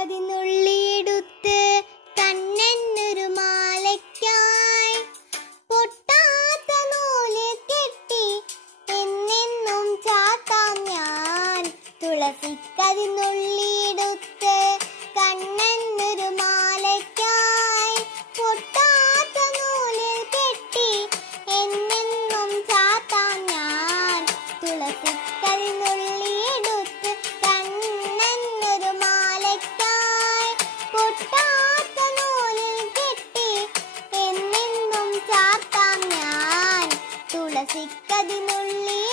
തുളസിക്കതിനുള്ളിയെടുത്ത് കണ്ണനൊരു മാലയ്ക്കായി പൊട്ടാത്ത നൂല് കെട്ടി എന്നെന്നും ചാത്താം ഞാൻ. തുളസിക്കതിനുള്ളിയെടുത്ത് കണ്ണനൊരു മാലയ്ക്കായി പൊട്ടാത്ത നൂല് കെട്ടി എന്നെന്നും ചാത്താം ഞാൻ. തുളസിക്കതിനുള്ളിയെടുത്ത് കണ്ണനൊരു മാലയ്ക്കായി പൊട്ടാത്ത നൂലിൽ കെട്ടി എന്നെന്നും ചാത്താം ഞാൻ. തുളസിക്കതിനുള്ളിൽ